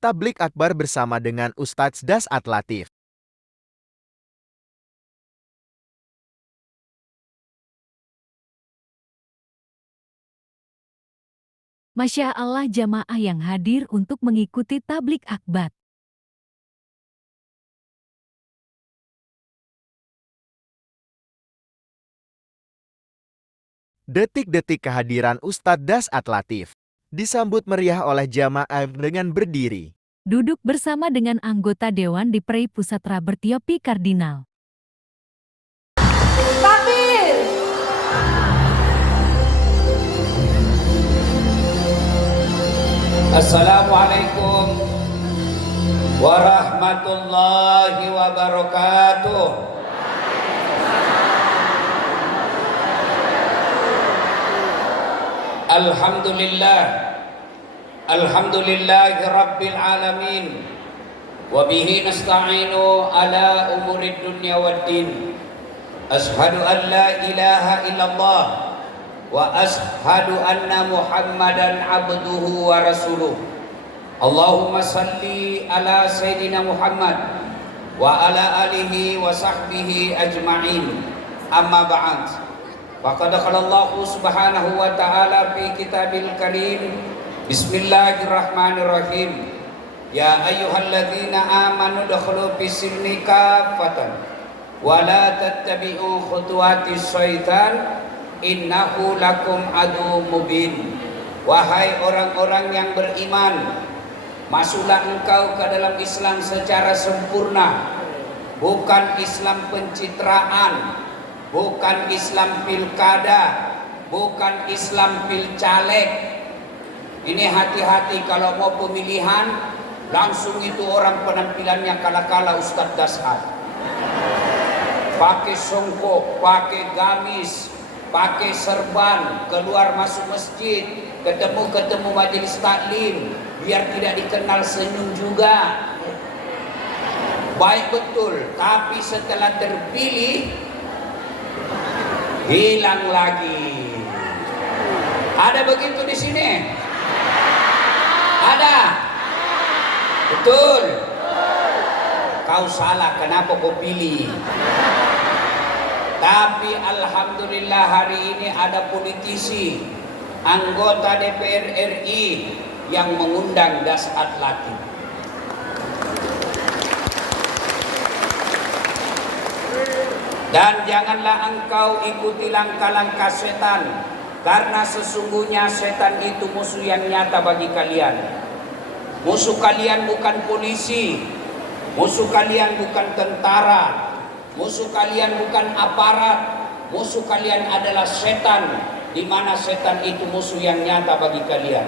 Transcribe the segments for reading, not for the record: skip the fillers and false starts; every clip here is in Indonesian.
Tablik Akbar bersama dengan Ustadz Dasat Latif. Masya Allah jamaah yang hadir untuk mengikuti tablik akbar. Detik-detik kehadiran Ustadz Dasat Latif disambut meriah oleh jamaah dengan berdiri. Duduk bersama dengan anggota Dewan di Prei Pusat Bertiopi Kardinal. Takbir! Assalamualaikum warahmatullahi wabarakatuh. Alhamdulillahi rabbil alamin. Wa bihi nasta'inu ala umurid dunya waddin. Ashhadu an la ilaha illallah wa ashhadu anna Muhammadan abduhu wa rasuluh. Allahumma salli ala Sayyidina Muhammad wa ala alihi wa sahbihi ajma'in. Amma ba'd. Faqad qala Allah subhanahu wa ta'ala fi kitabil karim. Bismillahirrahmanirrahim. Ya ayyuhalladzina amanu dakhulu fis-silmi kaffatan wa la tattabi'u khutuwatis syaitan innahu lakum adu mubin. Wahai orang-orang yang beriman, masuklah engkau ke dalam Islam secara sempurna, bukan Islam pencitraan, bukan Islam pilkada, bukan Islam pilcaleg. Ini hati-hati kalau mau pemilihan, langsung itu orang penampilannya kala-kala Ustadz Dasat, pakai songkok, pakai gamis, pakai serban, keluar masuk masjid, ketemu majelis taklim, biar tidak dikenal senyum juga. Baik betul, tapi setelah terpilih hilang lagi. Ada begitu di sini? Ada? Betul? Kau salah, kenapa kau pilih? Tapi alhamdulillah hari ini ada politisi, anggota DPR RI yang mengundang Dasat Latif. Dan janganlah engkau ikuti langkah-langkah setan, karena sesungguhnya setan itu musuh yang nyata bagi kalian. Musuh kalian bukan polisi, musuh kalian bukan tentara, musuh kalian bukan aparat, musuh kalian adalah setan, di mana setan itu musuh yang nyata bagi kalian.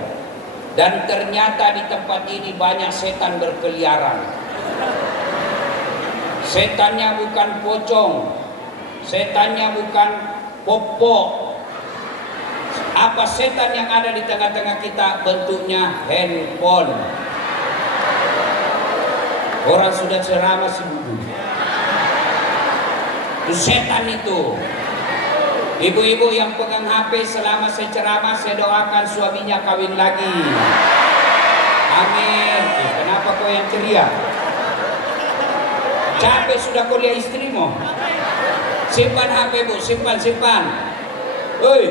Dan ternyata di tempat ini banyak setan berkeliaran. Setannya bukan pocong, setannya bukan popok. Apa setan yang ada di tengah-tengah kita? Bentuknya handphone. Orang sudah ceramah sibuk. Itu setan itu. Ibu-ibu yang pegang HP selama saya ceramah, saya doakan suaminya kawin lagi. Amin. Kenapa kau yang ceria? Capek sudah kau lihat istrimu? Simpan HP bu, simpan. Oi,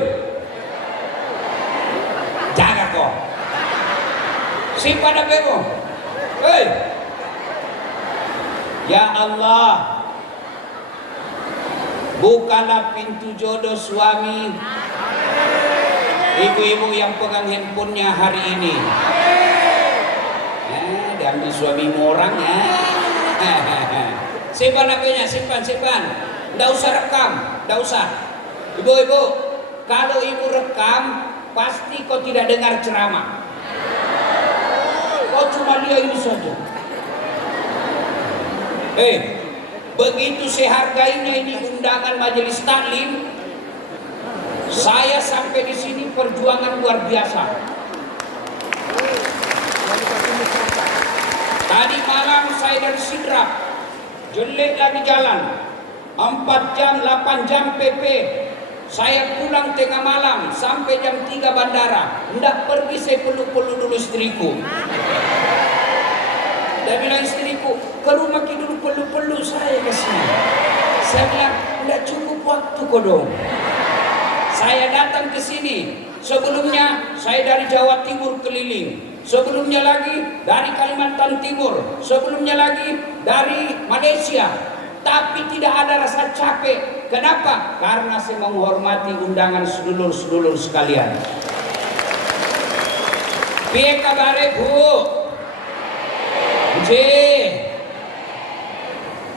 jaga kau. Simpan HP-mu. Oi. Ya Allah, bukalah pintu jodoh suami ibu-ibu yang pegang handphonenya hari ini. Diambil suami orang ya. Simpan HP-nya, simpan. Nggak usah rekam, nggak usah. Ibu-ibu, kalau ibu rekam, pasti kau tidak dengar ceramah. Kau cuma lihat ini saja. Begitu sehargainya ini undangan majelis taklim, saya sampai di sini perjuangan luar biasa. Tadi malam saya dari Sidrap, jelek lagi jalan, 4 jam, 8 jam PP. Saya pulang tengah malam sampai jam 3 bandara. Nggak pergi, saya peluk-peluk dulu istriku. ke rumah Ki dulu peluk-peluk saya kasih. Saya bilang, udah cukup waktu kok dong. Saya datang ke sini. Sebelumnya saya dari Jawa Timur keliling. Sebelumnya lagi dari Kalimantan Timur. Sebelumnya lagi dari Malaysia. Tapi tidak ada rasa capek. Kenapa? Karena saya menghormati undangan sedulur-sedulur sekalian. Piye kabare Bu?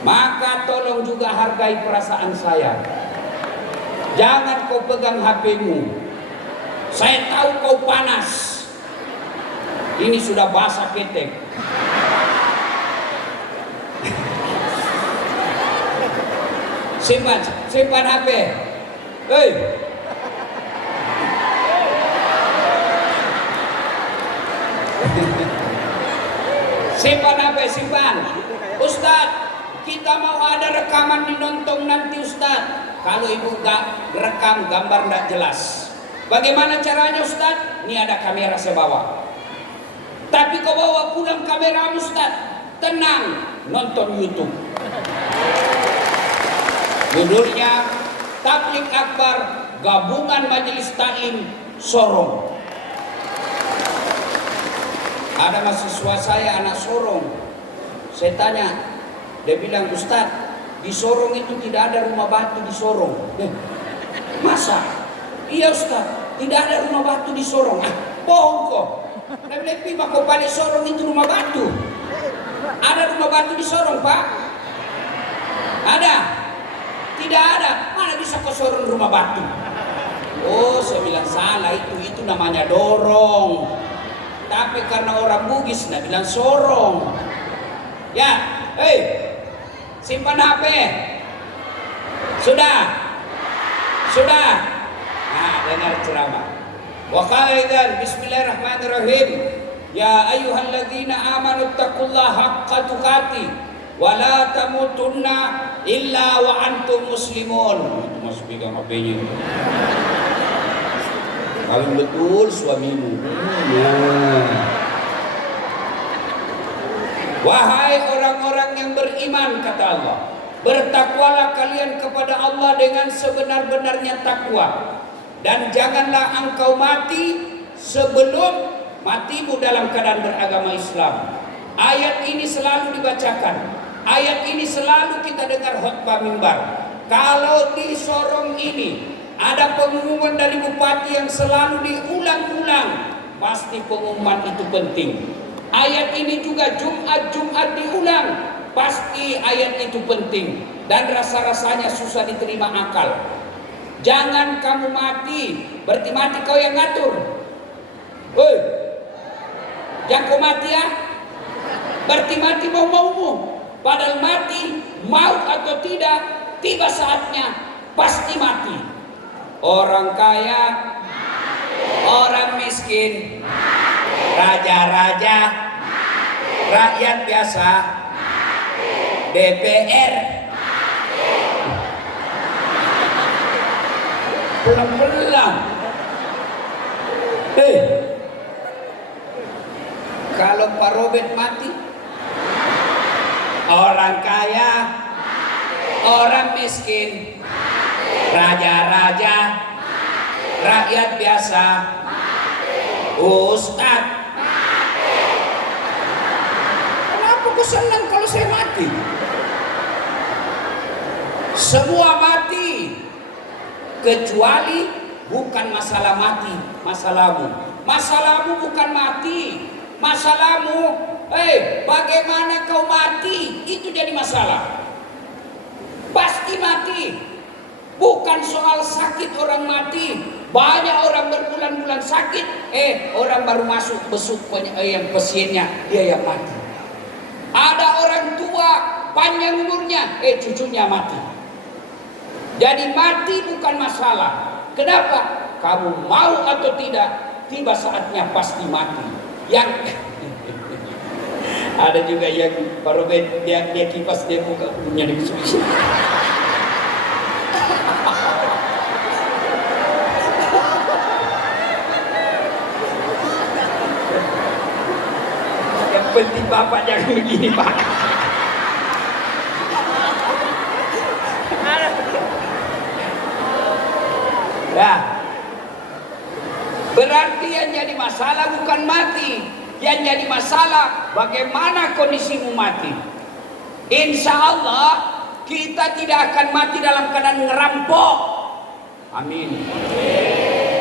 Maka tolong juga hargai perasaan saya. Jangan kau pegang HP-mu. Saya tahu kau panas. Ini sudah basah ketek. Simpan HP. Hei. Simpan HP, simpan. Ustaz, kita mau ada rekaman di Nontong nanti Ustaz. Kalau ibu gak rekam gambar gak jelas. Bagaimana caranya Ustaz? Ini ada kamera saya bawa. Tapi kau bawa pulang kamera Ustaz. Tenang, nonton YouTube. Judulnya Tabligh Akbar Gabungan Majelis Ta'lim Sorong. Ada mahasiswa saya anak Sorong. Saya tanya, dia bilang, Ustaz, di Sorong itu tidak ada rumah batu di Sorong. Masa? Iya Ustaz, tidak ada rumah batu di Sorong. Bohong kok. Dia bilang, kok balik Sorong itu rumah batu. Ada rumah batu di Sorong, Pak? Ada? Tidak ada. Mana bisa ke Sorong rumah batu? Oh, saya bilang salah, itu namanya dorong. Tapi karena orang Bugis, dia bilang Sorong. Ya, hei, simpan HP. Sudah? Sudah? Nah, dengar ceramah. Wa qaidan bismillahirrahmanirrahim. Ya ayyuhalladzina amanu taqullaha haqqa tuqatih wa la tamutunna illa wa antum muslimun. Itu masih pegang HP-nya. Kalau betul suamimu. Wahai orang-orang yang beriman, kata Allah, bertakwalah kalian kepada Allah dengan sebenar-benarnya takwa, dan janganlah engkau mati sebelum matimu dalam keadaan beragama Islam. Ayat ini selalu dibacakan, ayat ini selalu kita dengar khutbah mimbar. Kalau di Sorong ini ada pengumuman dari bupati yang selalu diulang-ulang, pasti pengumuman itu penting. Ayat ini juga Jumat diulang, pasti ayat itu penting. Dan rasa-rasanya susah diterima akal. Jangan kamu mati, berarti mati kau yang ngatur. Woi, yang kau mati ya, berarti mati mau-maumu. Padahal mati, mau atau tidak, tiba saatnya pasti mati. Orang kaya, orang miskin, raja-raja, rakyat biasa, DPR, pelan-pelan. Kalau Pak Robert mati, orang kaya, orang miskin, raja-raja, rakyat biasa, Ustadz. Kenapa kau senang kalau saya mati? Semua mati, kecuali bukan masalah mati, masalahmu. Masalahmu bukan mati, masalahmu, bagaimana kau mati, itu jadi masalah. Pasti mati. Bukan soal sakit orang mati. Banyak orang berbulan-bulan sakit, orang baru masuk besuk yang pasiennya, dia yang mati. Ada orang tua panjang umurnya, cucunya mati. Jadi mati bukan masalah. Kenapa? Kamu mau atau tidak, tiba saatnya pasti mati. Yang ada juga yang baru dia kipas, dia buka punya di sini. Yang penting bapak jangan begini, Pak. Ya. Berarti yang jadi masalah bukan mati. Yang jadi masalah bagaimana kondisimu mati. Insya Allah kita tidak akan mati dalam keadaan ngerampok. Amin.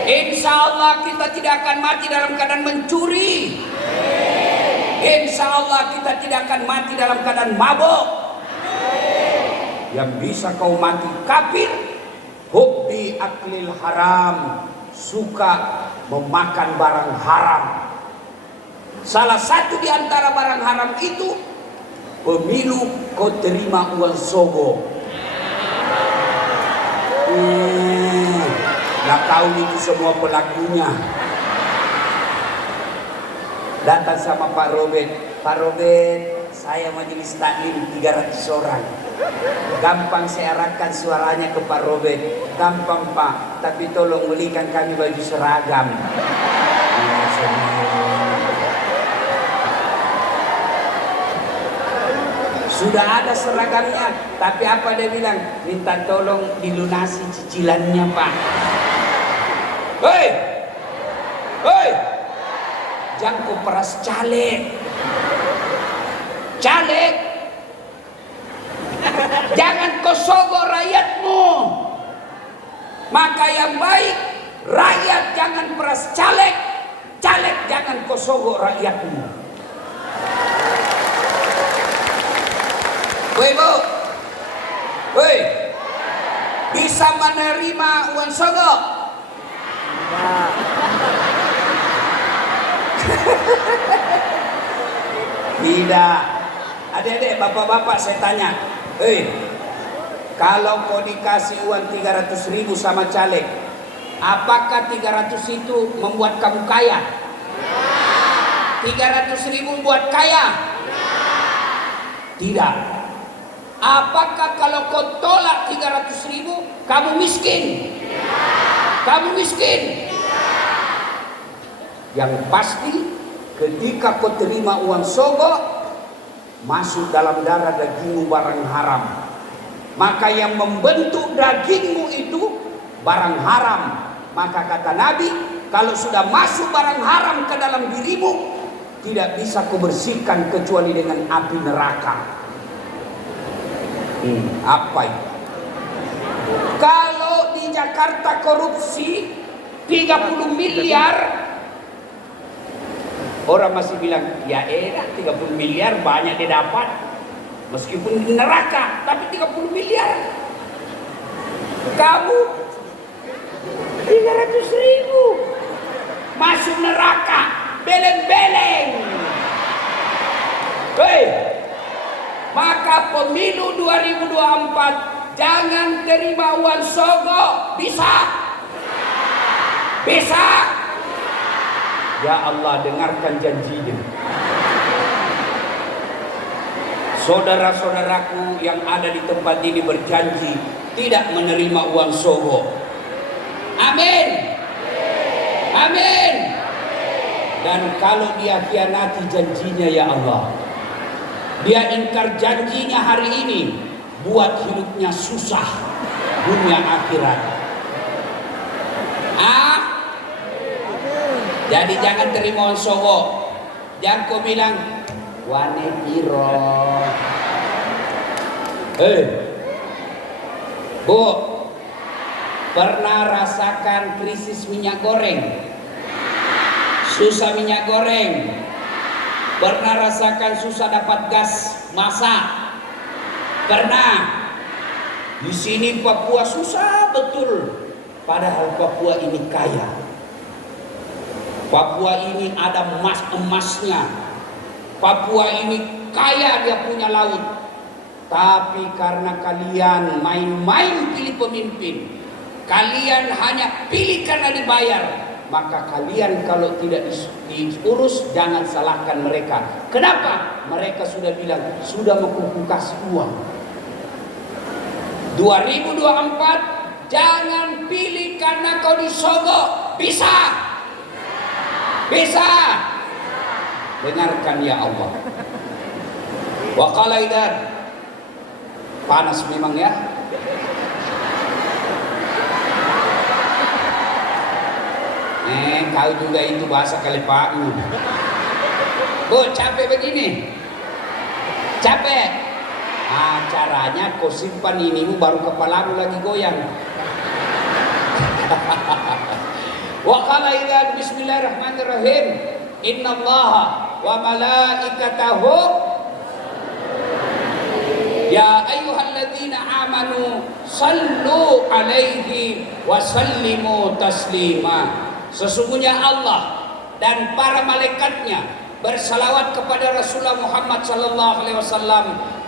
Insya Allah kita tidak akan mati dalam keadaan mencuri. Insya Allah kita tidak akan mati dalam keadaan mabuk. Yang bisa kau mati kafir, hubbi aklil haram, suka memakan barang haram. Salah satu di antara barang haram itu pemilu kau terima uang sogo. Nggak tahu itu semua pelakunya. Datang sama Pak Robert. Pak Robert, saya majelis taklim 300 orang. Gampang saya arahkan suaranya ke Pak Robert. Gampang Pak, tapi tolong belikan kami baju seragam. Sudah ada seragamnya, tapi apa dia bilang? Minta tolong dilunasi cicilannya Pak. Hei, hei, jangan kau peras caleg, caleg, jangan kau sogok rakyatmu. Maka yang baik, rakyat jangan peras caleg, caleg jangan kau sogok rakyatmu. Woi Bu, woi, bisa menerima uang sogok? Tidak. Adik-adik, bapak-bapak saya tanya, kalau kau dikasih uang 300.000 sama caleg, apakah 300 itu membuat kamu kaya? 300.000 buat kaya? Tidak. Apakah kalau kau tolak 300.000 kamu miskin? Kamu miskin? Yang pasti ketika kau terima uang sogok, masuk dalam darah dagingmu barang haram. Maka yang membentuk dagingmu itu barang haram. Maka kata Nabi, kalau sudah masuk barang haram ke dalam dirimu, tidak bisa kau bersihkan kecuali dengan api neraka. Apa itu? Kalau di Jakarta korupsi 30 miliar, orang masih bilang, ya 30 miliar banyak dia dapat. Meskipun di neraka, tapi 30 miliar. Kamu 300.000 masuk neraka, beleng-beleng. Maka pemilu 2024 jangan terima uang sogok. Bisa? Bisa? Ya Allah, dengarkan janjinya. Saudara-saudaraku yang ada di tempat ini berjanji tidak menerima uang sogok. Amin. Amin. Dan kalau dia khianati janjinya, ya Allah, dia ingkar janjinya hari ini, buat hidupnya susah dunia akhirat. Jadi jangan terima uang sogok. Jangan kau bilang wane piro. Bu, pernah rasakan krisis minyak goreng? Susah minyak goreng? Pernah rasakan susah dapat gas masak? Pernah? Di sini Papua susah betul. Padahal Papua ini kaya. Papua ini ada emasnya. Papua ini kaya, dia punya laut. Tapi karena kalian main-main pilih pemimpin, kalian hanya pilih karena dibayar, maka kalian kalau tidak diurus jangan salahkan mereka. Kenapa? Mereka sudah bilang, sudah mau kasih uang. 2024 jangan pilih karena kau disogok. Bisa? Bisa? Dengarkan ya Allah. Wa qala idan. Panas memang ya. Kau juga itu bahasa kalepakmu. Bu, capek begini? Capek? Caranya kau simpan ini baru kepalamu lagi goyang. Wa qala idzan bismillahirrahmanirrahim. Innallaha wa malaikatahu ya ayyuhalladzina amanu sallu alaihi wa sallimu taslima. Sesungguhnya Allah dan para malaikatnya bersalawat kepada Rasulullah Muhammad sallallahu alaihi wasallam.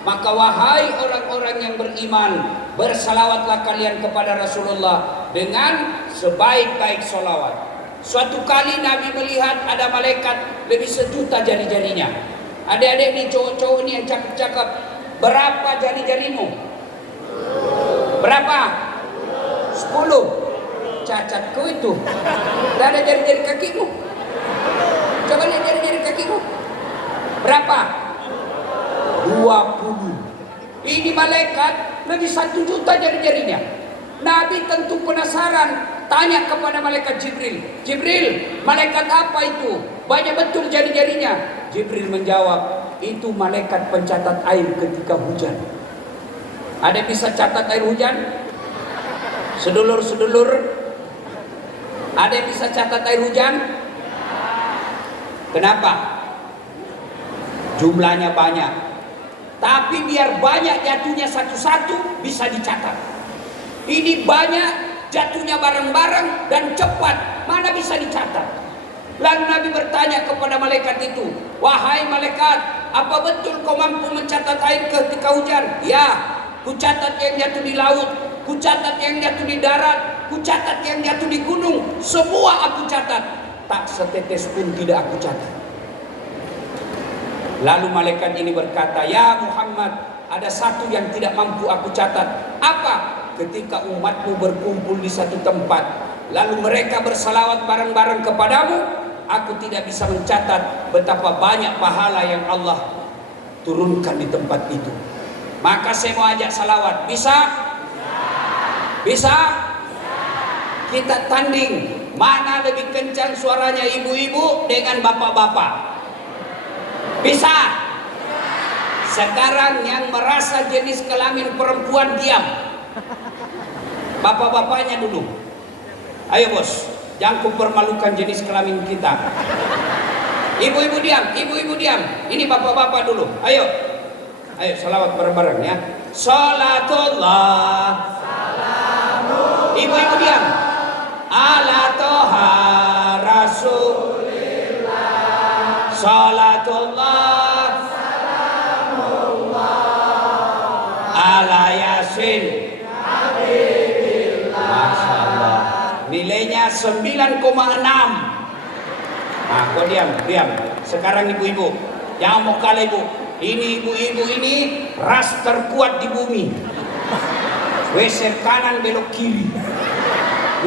Maka wahai orang-orang yang beriman, bersalawatlah kalian kepada Rasulullah dengan sebaik-baik salawat. Suatu kali Nabi melihat ada malaikat lebih 1.000.000 jari-jarinya. Adik-adik nih, cowok-cowok nih yang cakep-cakep, berapa jari-jarimu? Berapa? 10. Cacatku itu. Tidak ada jari-jari kakimu. Coba lihat jari-jari kakimu. Berapa? 20. Ini malaikat lebih 1.000.000 jari-jarinya. Nabi tentu penasaran, tanya kepada malaikat Jibril. Jibril, malaikat apa itu? Banyak betul jari-jarinya. Jibril menjawab, itu malaikat pencatat air ketika hujan. Ada yang bisa catat air hujan? Sedulur-sedulur, ada yang bisa catat air hujan? Kenapa? Jumlahnya banyak. Tapi biar banyak jatuhnya satu-satu bisa dicatat. Ini banyak jatuhnya bareng-bareng dan cepat, mana bisa dicatat. Lalu Nabi bertanya kepada malaikat itu, wahai malaikat, apa betul kau mampu mencatat air ketika hujan? Ya, ku catat yang jatuh di laut, ku catat yang jatuh di darat, ku catat yang jatuh di gunung. Semua aku catat, tak setetes pun tidak aku catat. Lalu malaikat ini berkata, ya Muhammad, ada satu yang tidak mampu aku catat. Apa? Ketika umatmu berkumpul di satu tempat, lalu mereka bersalawat bareng-bareng kepadamu, aku tidak bisa mencatat betapa banyak pahala yang Allah turunkan di tempat itu. Maka saya mau ajak salawat. Bisa? Bisa? Kita tanding mana lebih kencang suaranya ibu-ibu dengan bapak-bapak. Bisa? Sekarang yang merasa jenis kelamin perempuan diam. Bapak-bapaknya dulu. Ayo bos, jangan kupermalukan jenis kelamin kita. Ibu-ibu diam, ibu-ibu diam. Ini bapak-bapak dulu. Ayo. Ayo salawat bareng-bareng ya. Salatullah. Ibu-ibu diam. Ala toha rasulillah. Salatullah. Ala yasin. Masya Allah. Nilainya 9,6. Nah, kau diam, diam. Sekarang ibu-ibu, jangan mau kalah ibu. Ini ibu-ibu ini ras terkuat di bumi. Weser kanan belok kiri.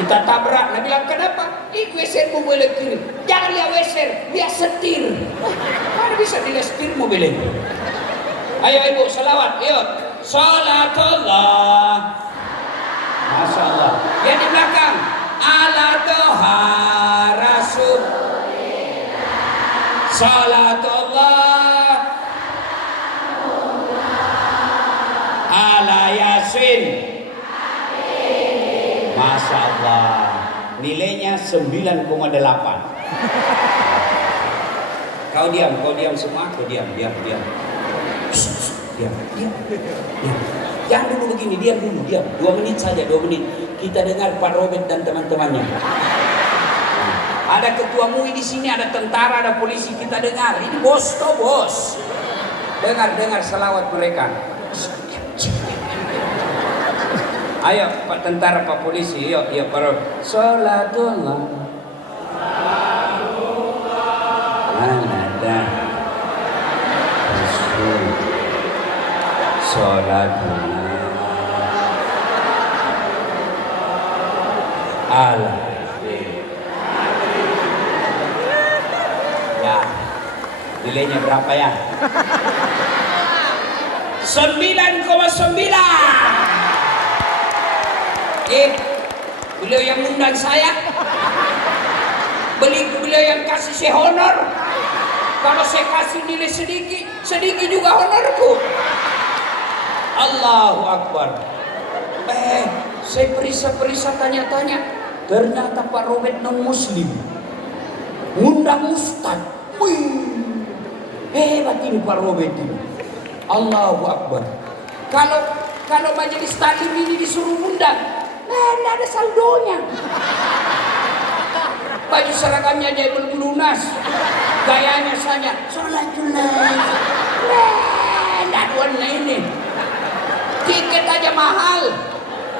Kita tabrak. Nabi bilang, kenapa? Ini wesermu belok kiri. Jangan lihat weser, lihat setir. Mana bisa dilihat setir mobilnya? Ayo ibu, salawat. Ayo. Salatullah. Masya Allah. Yang di belakang. Ala toha rasul. Salatullah. Ala yasin. Masya Allah. Nilainya 9,8. Kau diam semua. Kau diam. Diam. Jangan dulu begini, diam. 2 menit saja, 2 menit. Kita dengar Pak Robert dan teman-temannya. Ada ketua MUI di sini, ada tentara, ada polisi. Kita dengar. Ini bos toh bos. Dengar selawat mereka. Ayo Pak tentara, Pak polisi, yuk Pak Robert. Salatullah. Anada. Rasul. Salatullah. Allah. Ya, nilainya berapa ya? 9,9. Beliau yang undang saya. Beliau yang kasih saya honor. Kalau saya kasih nilai sedikit, sedikit juga honorku. Allahu Akbar. Saya perisa-perisa tanya-tanya. Ternyata Pak Robert non muslim. Ngundang ustaz. Wih, hebat ini Pak Robert ini. Allahu Akbar. Kalau majelis taklim ini disuruh undang, tidak ada saldonya. Baju seragamnya aja belum lunas, gayanya saja sholatullah. Tidak warna ini. Tiket aja mahal.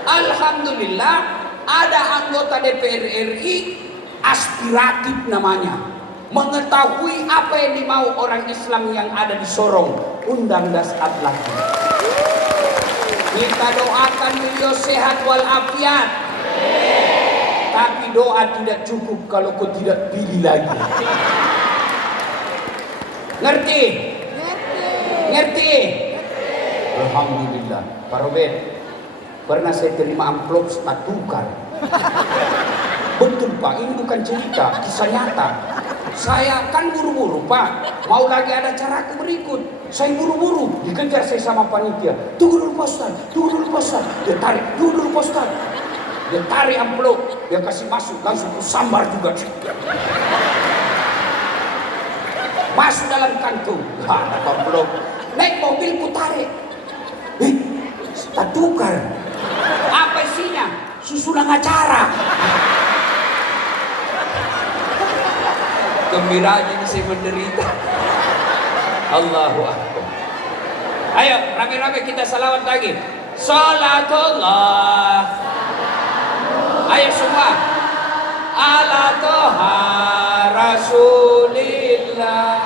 Alhamdulillah ada anggota DPR RI aspiratif namanya, mengetahui apa yang dimau orang Islam yang ada di Sorong. Undang Das Atlatif. Kita doakan beliau sehat walafiat. Tapi doa tidak cukup kalau kau tidak pilih lagi. Ngerti? Ngerti? Alhamdulillah. Pak Robert, pernah saya terima amplop tukar. Betul Pak, ini bukan cerita, kisah nyata. Saya kan buru-buru Pak, mau lagi ada caraku berikut. Saya buru-buru, dikejar saya sama panitia. Tunggu dulu Ustaz, tunggu dulu Ustaz. Dia tarik, tunggu dulu Ustaz. Dia tarik amplop, dia kasih masuk, langsung ku sambar juga. Masuk dalam kantung, ada amplop. Naik mobil ku tarik. Tak tukar. Apa isinya? Susunan acara. Gembira aja ini saya menderita. Allahu Akbar. Ayo rame-rame kita salawat lagi. Salatullah. Ayo semua. Ala toha Rasulillah.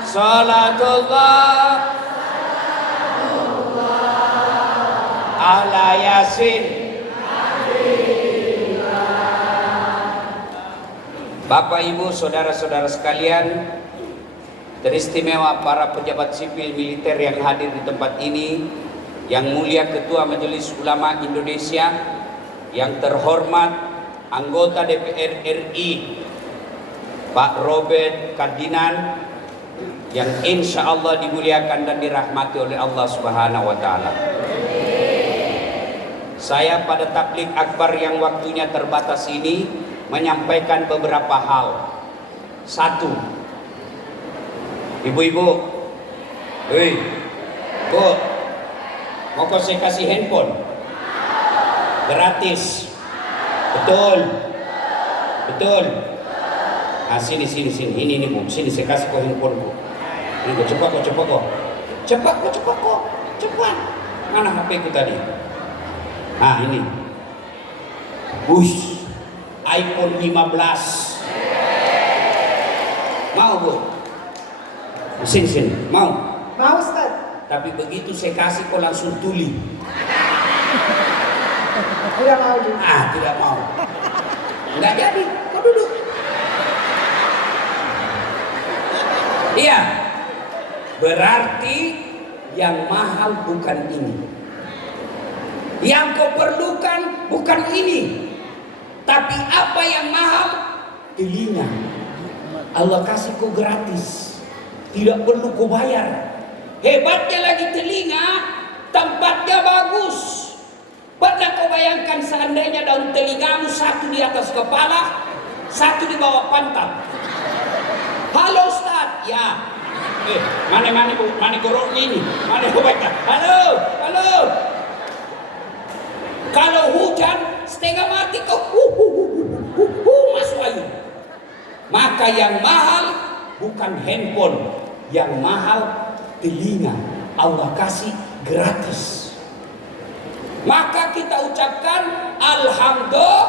Salatullah. Ala Yasin. Bapak, Ibu, saudara-saudara sekalian, teristimewa para pejabat sipil militer yang hadir di tempat ini, yang mulia Ketua Majelis Ulama Indonesia, yang terhormat anggota DPR RI Pak Robert Kardinal, yang insya Allah dimuliakan dan dirahmati oleh Allah Subhanahu wa Ta'ala. Saya pada tablik akbar yang waktunya terbatas ini menyampaikan beberapa hal. Satu, ibu-ibu, Bu, mau kau saya kasih handphone? Gratis. Betul? Betul? Nah, sini. Ini Bu, sini saya kasih kau handphone Bu. Ini kau cepat. Mana HP ku tadi? Nah, ini. Wush. iPhone 15. Mau Bu? Sini. Mau? Mau Ustaz. Tapi begitu saya kasih kau langsung tuli. Tidak mau juga. Tidak mau. Enggak jadi, kau duduk. Iya. Berarti yang mahal bukan ini. Yang kau perlukan bukan ini. Tapi apa yang mahal? Telinga. Allah kasih kau gratis. Tidak perlu kau bayar. Hebatnya lagi telinga, tempatnya bagus. Pernah kau bayangkan seandainya daun telingamu satu di atas kepala, satu di bawah pantat. Halo Ustaz. Ya. Mana gorok ini? Mana obatnya? Halo. Kalau hujan setengah mati kau masuk air. Maka yang mahal bukan handphone, yang mahal telinga. Allah kasih gratis. Maka kita ucapkan Alhamdulillah.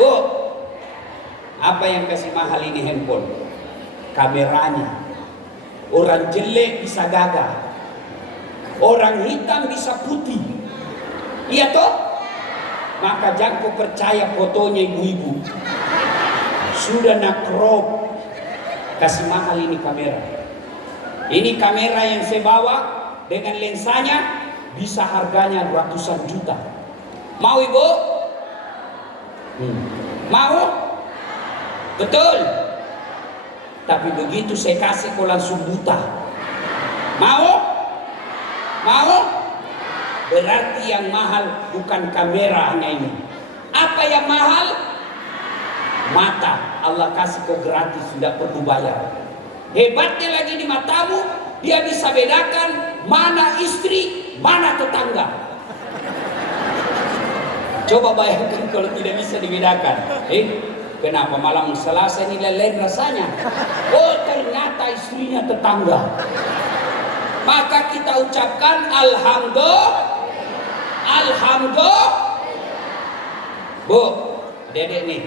Bu, apa yang kasih mahal ini handphone? Kameranya. Orang jelek bisa gagah. Orang hitam bisa putih. Iya toh? Maka jangan kau percaya fotonya ibu-ibu. Sudah nak crop. Kasih mahal ini kamera. Ini kamera yang saya bawa dengan lensanya bisa harganya ratusan juta. Mau ibu? Mau? Betul. Tapi begitu saya kasih kau langsung buta. Mau? Mau? Berarti yang mahal bukan kameranya ini. Apa yang mahal? Mata. Allah kasih kau gratis, tidak perlu bayar. Hebatnya lagi di matamu, dia bisa bedakan mana istri, mana tetangga. Coba bayangkan kalau tidak bisa dibedakan. Kenapa malam Selasa ini lain rasanya? Oh, ternyata istrinya tetangga. Maka kita ucapkan Alhamdulillah. Bu, Dedek nih.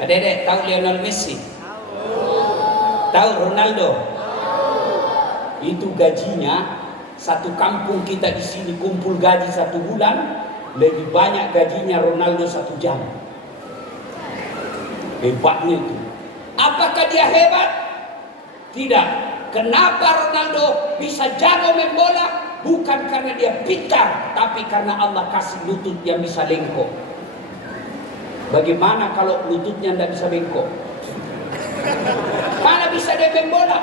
Dedek tahu Lionel Messi? Tahu Ronaldo? Itu gajinya satu kampung kita di sini kumpul gaji 1 bulan lebih banyak gajinya Ronaldo 1 jam. Hebatnya itu. Apakah dia hebat? Tidak. Kenapa Ronaldo bisa jago main bola? Bukan karena dia pintar, tapi karena Allah kasih lutut yang bisa bengkok. Bagaimana kalau lututnya tidak bisa bengkok? Mana bisa dia main bola?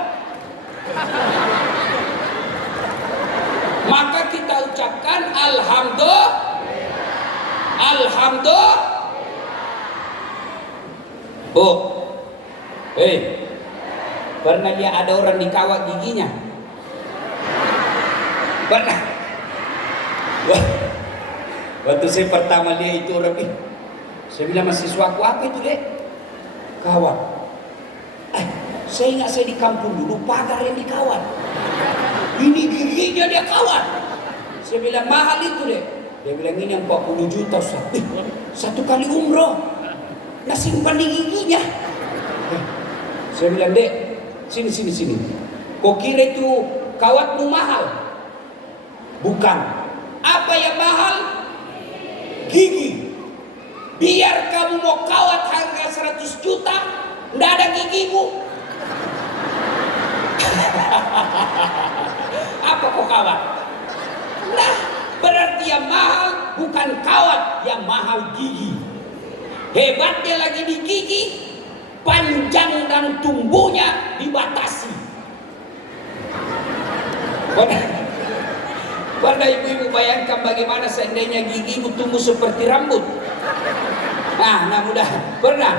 Maka kita ucapkan Alhamdulillah. Oh, pernah lihat ada orang dikawat giginya? Pernah? Waktu saya pertama lihat itu orang ini, saya bilang mahasiswaku, apa itu dek? Kawat. Saya ingat saya di kampung dulu pagar yang dikawat. Ini giginya dia kawat. Saya bilang mahal itu dek. Dia bilang ini yang 40 juta satu kali umroh. Nah simpan di giginya. Saya bilang dek, sini. Kau kira itu kawatmu mahal? Bukan. Apa yang mahal? Gigi. Biar kamu mau kawat harga 100 juta, nggak ada gigimu. Apa kau kawat? Nah, berarti yang mahal bukan kawat, yang mahal gigi. Hebatnya lagi di gigi, panjang dan tumbuhnya dibatasi. Pada ibu-ibu bayangkan bagaimana seandainya gigimu tumbuh seperti rambut. Nah mudah. Pernah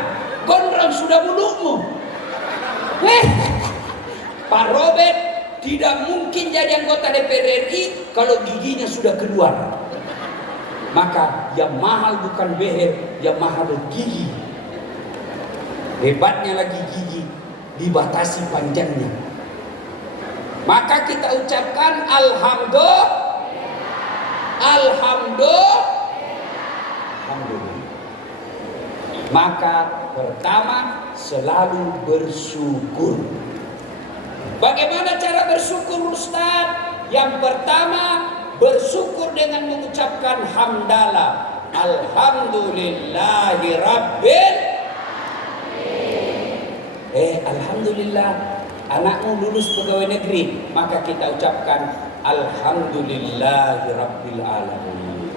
gondrong sudah mulutmu. Pak Robert tidak mungkin jadi anggota DPR RI kalau giginya sudah keluar. Maka yang mahal bukan beher, yang mahal gigi. Hebatnya lagi gigi dibatasi panjangnya. Maka kita ucapkan Alhamdulillah. Maka pertama selalu bersyukur. Bagaimana cara bersyukur Ustaz? Yang pertama bersyukur dengan mengucapkan hamdalah. Alhamdulillahirabbil. Alhamdulillah anakmu lulus pegawai negeri, maka kita ucapkan Alhamdulillahirabbil alamin.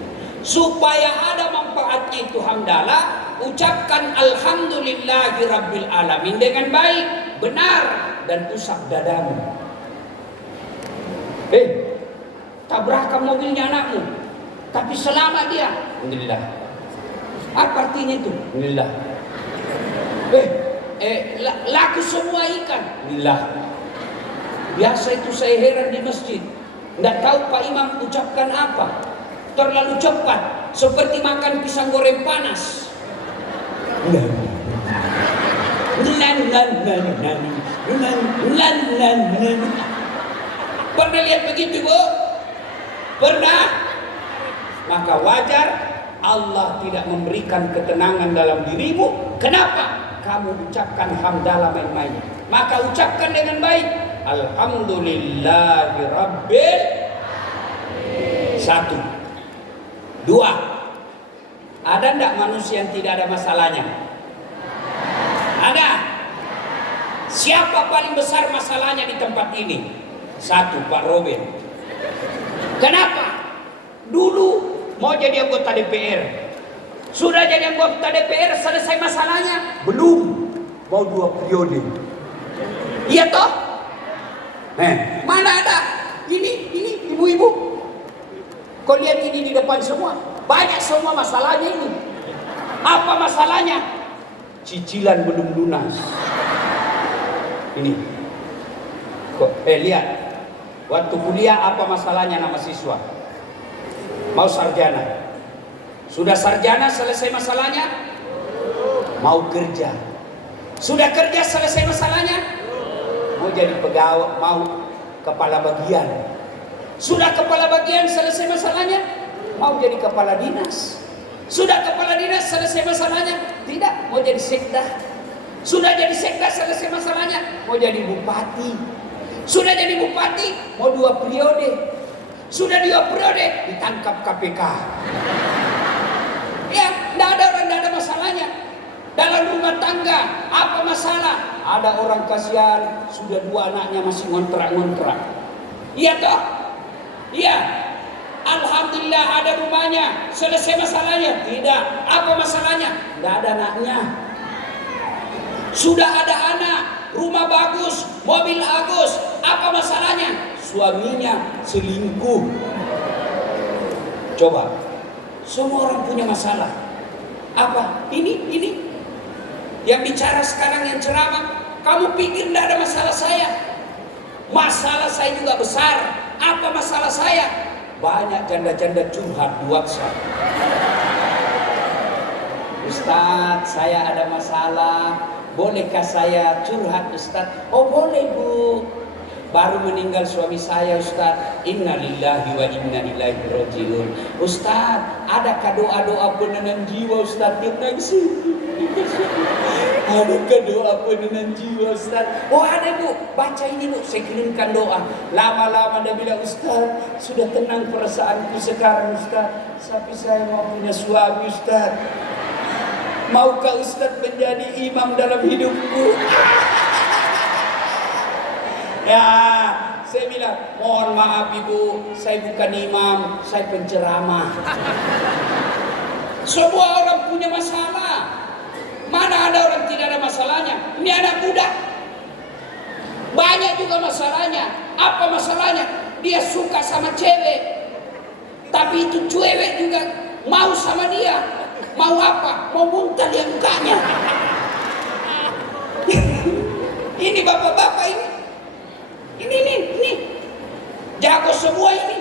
Supaya ada manfaatnya itu hamdalah, ucapkan Alhamdulillahirabbil alamin dengan baik, benar, dan usap dadamu. Tabrakan mobilnya anakmu, tapi selamat dia, alhamdulillah. Apa artinya itu? Alhamdulillah. Laku semua ikan, alhamdulillah. Biasa itu saya heran di masjid, nggak tahu Pak Imam ucapkan apa, terlalu cepat, seperti makan pisang goreng panas. Pernah lihat begitu, Bu? Pernah? Maka wajar Allah tidak memberikan ketenangan dalam dirimu. Kenapa? Kamu ucapkan hamdalah main-main. Maka ucapkan dengan baik. Alhamdulillahirabbil. 1. 2. Ada enggak manusia yang tidak ada masalahnya? Ada. Siapa paling besar masalahnya di tempat ini? 1, Pak Robin. Kenapa? Dulu mau jadi anggota DPR, Sudah jadi anggota DPR, selesai masalahnya? Belum. Mau 2 periode. Iya toh? Mana ada? Ini ibu-ibu. Kau lihat ini di depan semua. Banyak semua masalahnya ini. Apa masalahnya? Cicilan belum lunas. Ini. Lihat. Waktu kuliah apa masalahnya nama siswa? Mau sarjana. Sudah sarjana selesai masalahnya? Mau kerja. Sudah kerja selesai masalahnya? Mau jadi pegawai, mau kepala bagian. Sudah kepala bagian selesai masalahnya? Mau jadi kepala dinas. Sudah kepala dinas selesai masalahnya? Tidak, mau jadi sekda. Sudah jadi sekda selesai masalahnya? Mau jadi bupati. Sudah jadi bupati, mau 2 periode. Sudah 2 periode, ditangkap KPK. Ya, tidak ada masalahnya. Dalam rumah tangga, apa masalah? Ada orang kasihan, sudah 2 anaknya masih ngontrak-ngontrak. Iya toh? Iya. Alhamdulillah ada rumahnya. Selesai masalahnya? Tidak. Apa masalahnya? Tidak ada anaknya. Sudah ada anak, rumah bagus, mobil bagus. Apa masalahnya? Suaminya selingkuh. Coba. Semua orang punya masalah. Apa? Ini. Yang bicara sekarang yang ceramah, kamu pikir tidak ada masalah saya? Masalah saya juga besar. Apa masalah saya? Banyak janda-janda curhat di WhatsApp. Ustadz, saya ada masalah. Bolehkah saya curhat, Ustadz? Oh boleh, Bu. Baru meninggal suami saya, Ustaz. Innalillahi wa inna ilaihi rajiun. Ustaz, adakah doa-doa penenang jiwa, Ustaz? Adakah doa penenang jiwa, Ustaz? Oh ada, Bu. Baca ini, Bu. Saya kirimkan doa. Lama-lama dia bilang, Ustaz, sudah tenang perasaanku sekarang, Ustaz. Tapi saya mau punya suami, Ustaz. Maukah Ustaz menjadi imam dalam hidupku? Ya, saya bilang, mohon maaf Ibu, saya bukan imam, saya penceramah. Semua orang punya masalah. Mana ada orang tidak ada masalahnya? Ini anak muda. Banyak juga masalahnya. Apa masalahnya? Dia suka sama cewek. Tapi itu cewek juga mau sama dia. Mau apa? Mau muntah dia mukanya. Ini bapak-bapak ini. Ini. Jago semua ini.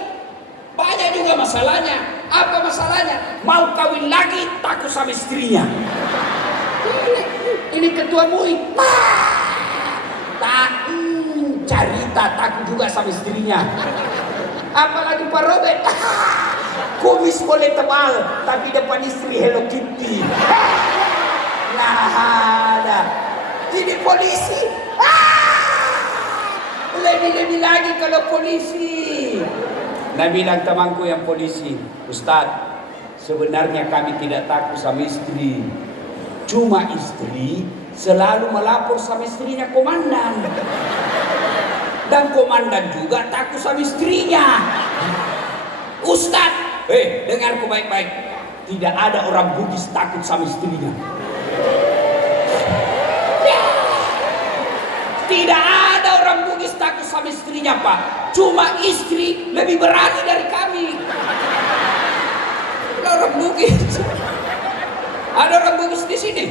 Banyak juga masalahnya. Apa masalahnya? Mau kawin lagi, takut sama istrinya. Ini ketua MUI. Carita takut juga sama istrinya. Apalagi Pak Robert. Kumis boleh tebal, tapi depan istri Hello Kitty. Nah ada. Ini polisi. Lebih lagi kalau polisi. Nah bilang temanku yang polisi, Ustadz, sebenarnya kami tidak takut sama istri. Cuma istri selalu melapor sama istrinya komandan. Dan komandan juga takut sama istrinya. Ustadz, dengarku baik-baik. Tidak ada orang Bugis takut sama istrinya. Tidak ada orang Bugis takut sama istrinya, Pak. Cuma istri lebih berani dari kami. Ada orang Bugis. Ada orang Bugis di sini.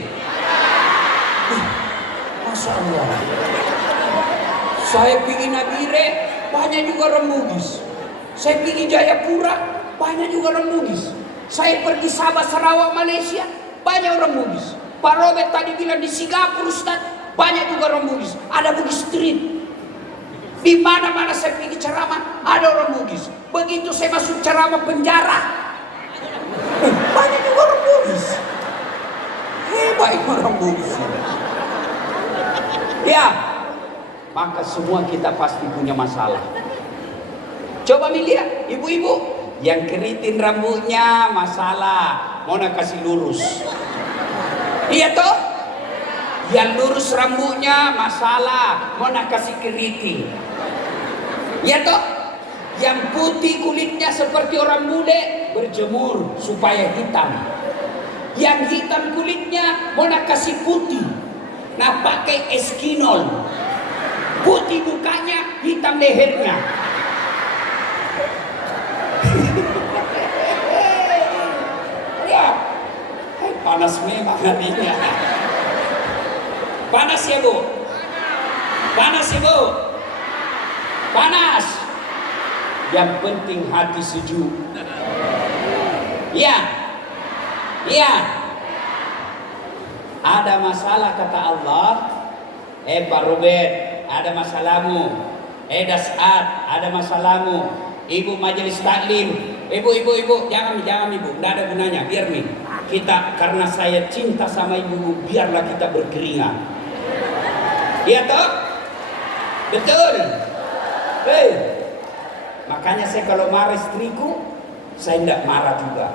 Masya Allah. Saya pergi Nabire, banyak juga orang Bugis. Saya pergi Jayapura, banyak juga orang Bugis. Saya pergi Sabah, Sarawak, Malaysia, banyak orang Bugis. Pak Robert tadi bilang di Singapura, Ustaz, banyak juga orang Bugis. Ada Bugis Street. Di mana-mana saya pergi ceramah, ada orang Bugis. Begitu saya masuk ceramah penjara, banyak juga orang Bugis. Hebat orang Bugis. Ya, maka semua kita pasti punya masalah. Coba lihat, ibu-ibu yang keriting rambutnya masalah, mau nak kasih lurus. Iya toh? Yang lurus rambutnya masalah, mau nak kasih keriting. Iya toh? Yang putih kulitnya seperti orang bule, berjemur supaya hitam. Yang hitam kulitnya mau nak kasih putih. Nah pakai eskinol. Putih mukanya, hitam lehernya. Ya, panas memang hatinya. Panas ya Bu? Panas ya Bu? Panas. Yang penting hati sejuk. Iya. Iya. Ada masalah kata Allah. Pak Robert, ada masalahmu. Dasat, ada masalahmu. Ibu majelis taklim. Ibu, jangan ibu. Tidak ada gunanya. Biar nih. Kita, karena saya cinta sama ibu, biarlah kita berkeringat. Iya toh? Betul. Makanya saya kalau marah istriku, saya tidak marah juga.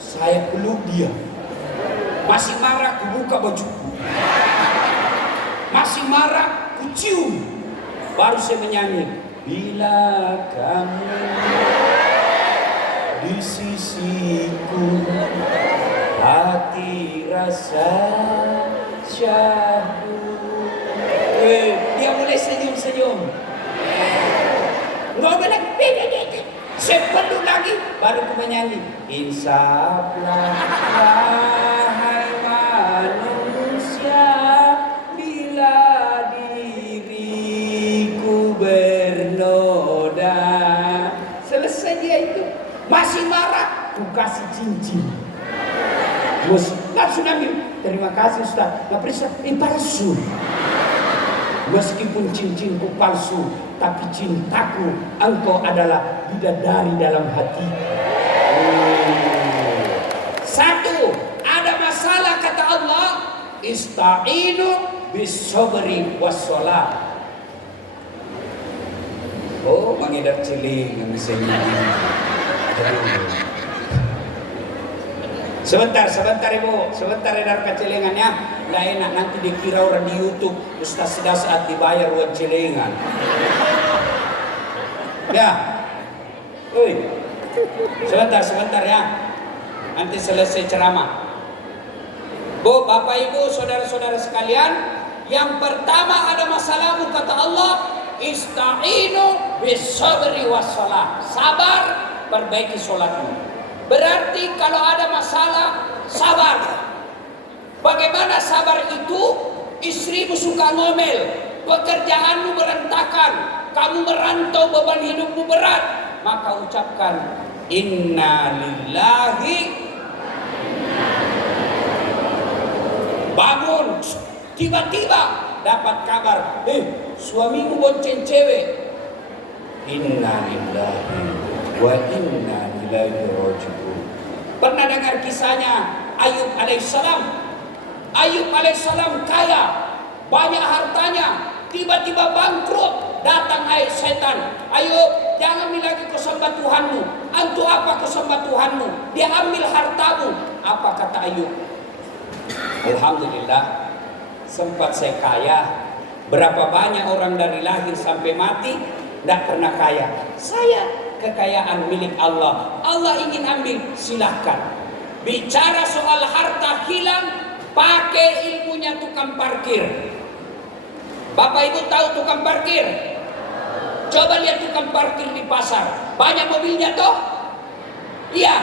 Saya peluk dia. Masih marah, ku buka bajuku. Masih marah, ku cium. Baru saya menyanyi. Bila kamu di sisiku, hati rasa syahdu. Dia mulai senyum-senyum. Nggak bilang, saya peluk lagi, baru ku menyanyi. Insaflah wahai manusia, bila diriku bernoda. Selesai dia itu. Masih marah, ku kasih cincin. Langsung ambil. Terima kasih Ustaz. Nggak periksa, palsu. Meskipun cincinku palsu, tapi cintaku engkau adalah bidadari dalam hati. Satu, ada masalah kata Allah, ista'inu bis-sabri was-shalah. Oh, mengidap ciling misalnya. Sebentar Ibu, sebentar edar kecelengannya. Nggak enak nanti dikira orang di YouTube Ustaz Dasat dibayar uang celengan. Ya, sebentar ya. Nanti selesai ceramah. Bu, Bapak Ibu, saudara-saudara sekalian, yang pertama ada masalahmu kata Allah, ista'inu bis-sabri was-shalah. Sabar, perbaiki sholatmu. Berarti kalau ada masalah, sabar. Bagaimana sabar itu? Istrimu suka ngomel, pekerjaanmu berantakan, kamu merantau, beban hidupmu berat, maka ucapkan inna lillahi. Bangun, tiba-tiba dapat kabar, suamimu bonceng cewek. Inna lillahi wa inna ilaihi raji'un. Pernah dengar kisahnya Ayub alaihissalam? Ayub alaihissalam kaya, banyak hartanya, tiba-tiba bangkrut. Datang setan, Ayub, jangan ambil lagi kau sembah Tuhanmu. Antu apa kau sembah Tuhanmu? Dia ambil hartamu. Apa kata Ayub? Alhamdulillah, sempat saya kaya. Berapa banyak orang dari lahir sampai mati tidak pernah kaya. Saya kekayaan milik Allah. Allah ingin ambil, silahkan. Bicara soal harta hilang, pakai ilmunya tukang parkir. Bapak Ibu tahu tukang parkir? Coba lihat tukang parkir di pasar. Banyak mobilnya toh? Iya.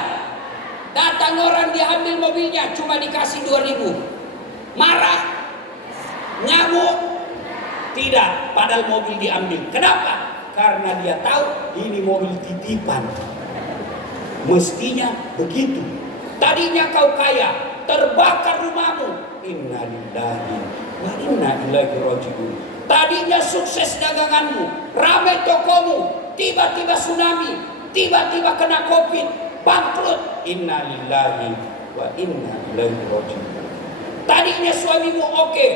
Datang orang diambil mobilnya, cuma dikasih 2.000. Marah? Ngamuk? Tidak, padahal mobil diambil. Kenapa? Karena dia tahu ini mobil titipan. Mestinya begitu. Tadinya kau kaya, terbakar rumahmu. Inna lillahi wa inna ilaihi raji'un. Tadinya sukses daganganmu, ramai tokomu, tiba-tiba tsunami, tiba-tiba kena Covid, bangkrut. Inna lillahi wa inna ilaihi raji'un. Tadinya suamimu oke,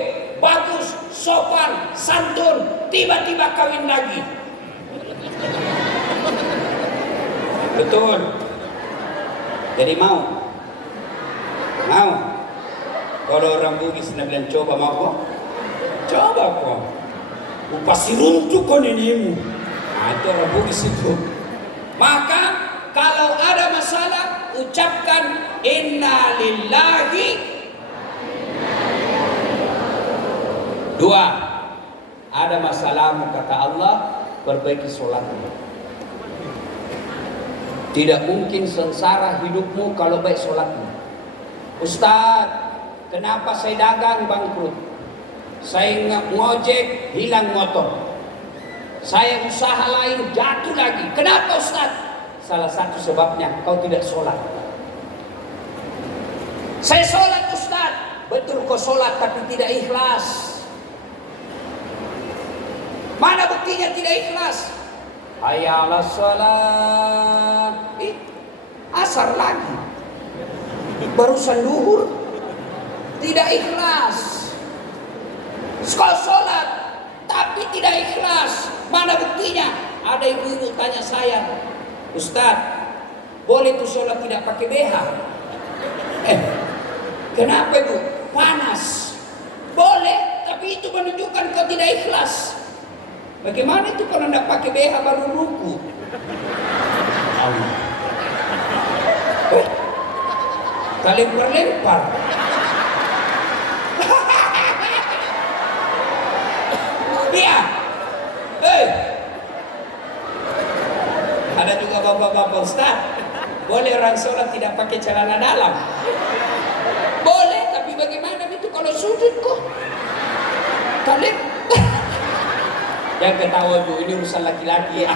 bagus, sopan, santun, tiba-tiba kawin lagi. Betul. Jadi mau? Kalau orang Bugis nak bilang coba, mau kok? Coba kok. Pasti runtuh kau nenimu. Nah, itu orang Bugis itu. Maka kalau ada masalah, ucapkan inna lillahi. Dua, ada masalahmu kata Allah, perbaiki sholatmu. Tidak mungkin sengsara hidupmu kalau baik sholatmu. Ustaz, kenapa saya dagang bangkrut? Saya ngojek hilang motor. Saya usaha lain jatuh lagi. Kenapa Ustaz? Salah satu sebabnya kau tidak sholat. Saya sholat Ustaz. Betul kau sholat tapi tidak ikhlas. Mana buktinya tidak ikhlas? Hayya 'alas sholat. Asar lagi. Barusan duhur. Tidak ikhlas. Kau sholat tapi tidak ikhlas. Mana buktinya? Ada ibu-ibu tanya saya, Ustaz, boleh tuh sholat tidak pakai BH? Kenapa ibu? Panas. Boleh, tapi itu menunjukkan kau tidak ikhlas. Bagaimana itu kalau tidak pakai BH baru ruku? Kalian berlempar. Iya. Ada juga bapak-bapak Ustaz, boleh orang sholat tidak pakai celana dalam? Boleh, tapi bagaimana itu kalau sujud kok? Kalian yang ketawa bu, ini urusan laki-laki ya.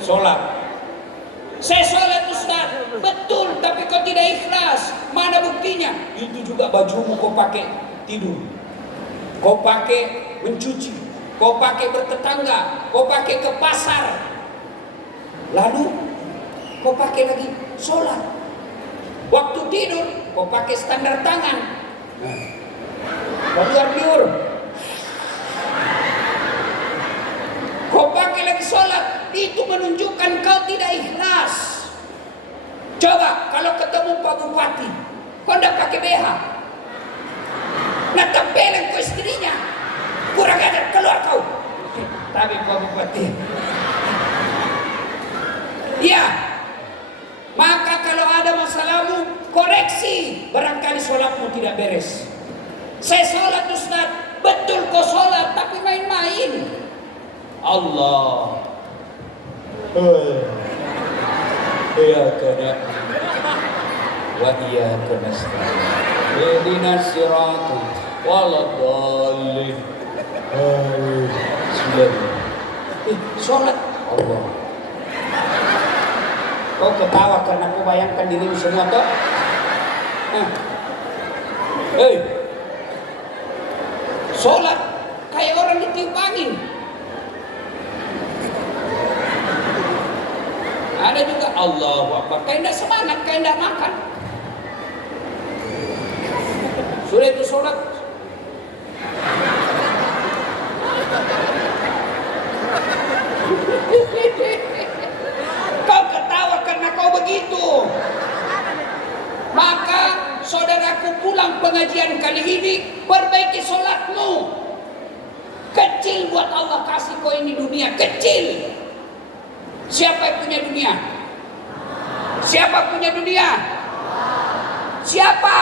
Sholat. Saya sholat Ustaz, betul, tapi kau tidak ikhlas. Mana buktinya? Itu juga bajumu kau pakai tidur, kau pakai mencuci, kau pakai bertetangga, kau pakai ke pasar, lalu kau pakai lagi sholat. Waktu tidur kau pakai standar tangan, kau liur, kau pakai lagi sholat. Itu menunjukkan kau tidak ikhlas. Coba kalau ketemu Pak Bupati, kau tidak pakai BH, nah tempelin ke istrinya, kurang ajar, keluar kau. Tapi Pak Bupati, ya, maka kalau ada masalahmu, koreksi. Barangkali sholatmu tidak beres. Saya sholat Ustaz, betul kau sholat, tapi main-main. Allah, iyyaka na'budu wa iyyaka nasta'in. Ihdinas siratal waladdallin. Sholat Allah. Kau ketawa karena kau bayangkan dirimu semua toh? Sholat kayak orang ditiup angin. Ada juga Allahu Akbar, kayak tidak semangat, kayak tidak makan. Sudah itu sholat. Kau ketawa karena kau begitu. Maka saudaraku, pulang pengajian kali ini, perbaiki sholatmu. Kecil buat Allah kasih kau ini dunia, kecil. Siapa yang punya dunia? Siapa punya dunia? Siapa?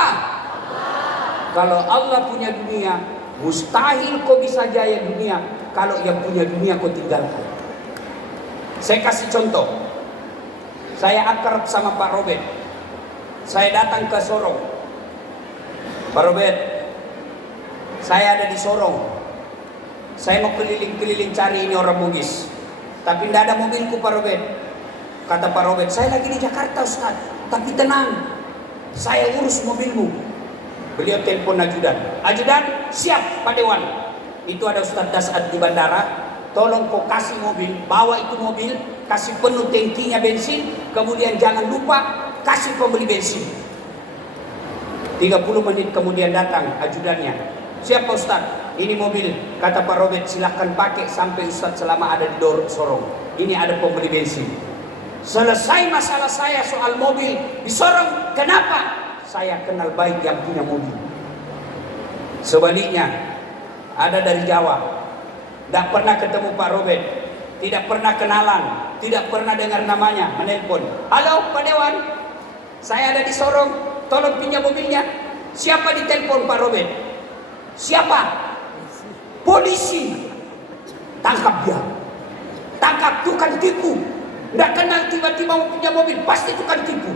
Kalau Allah punya dunia, mustahil kau bisa jaya dunia. Kalau yang punya dunia kau tinggalkan. Saya kasih contoh. Saya akrab sama Pak Robert. Saya datang ke Sorong. Pak Robert, saya ada di Sorong. Saya mau keliling-keliling cari ini orang Bugis, tapi tidak ada mobilku Pak Robert. Kata Pak Robert, saya lagi di Jakarta Ustaz, tapi tenang, saya urus mobilmu. Beliau telepon ajudan. Ajudan, siap Pak Dewan. Itu ada Ustaz Dasad di bandara. Tolong kau kasih mobil, bawa itu mobil, kasih penuh tangkinya bensin, kemudian jangan lupa kasih pembeli bensin. 30 menit kemudian datang ajudannya. Siapa Ustaz? Ini mobil. Kata Pak Robert, silahkan pakai sampai Ustaz selama ada di Sorong. Ini ada pembeli bensin. Selesai masalah saya soal mobil di Sorong. Kenapa? Saya kenal baik yang punya mobil. Sebaliknya, ada dari Jawa, tidak pernah ketemu Pak Robert, tidak pernah kenalan, tidak pernah dengar namanya, menelpon. Halo Pak Dewan, saya ada di Sorong, tolong pinjam mobilnya. Siapa ditelepon Pak Robert? Siapa? Polisi. Tangkap dia. Tangkap, tukang tipu. Tidak kenal tiba-tiba mau pinjam mobil, pasti tukang tipu.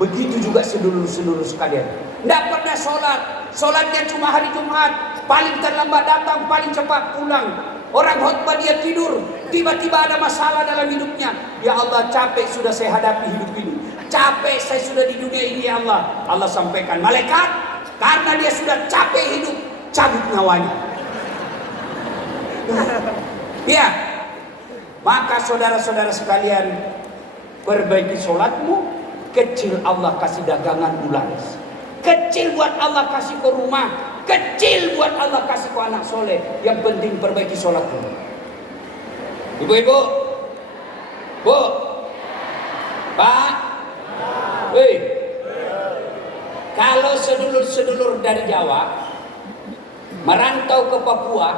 Begitu juga sedulur-sedulur sekalian. Tidak pernah sholat, sholatnya cuma hari Jumat, paling terlambat datang, paling cepat pulang. Orang khotbah dia tidur, tiba-tiba ada masalah dalam hidupnya. Ya Allah, capek sudah saya hadapi hidup ini. Capek saya sudah di dunia ini ya Allah. Allah sampaikan, malaikat, karena dia sudah capek hidup, cabut nyawanya. Ya, maka saudara-saudara sekalian, perbaiki sholatmu. Kecil Allah kasih dagangan bulares, kecil buat Allah kasih ke rumah, kecil buat Allah kasih ke anak soleh. Yang penting perbaiki sholatmu. Ibu-ibu, Bu, Pak, weh, kalau sedulur-sedulur dari Jawa merantau ke Papua,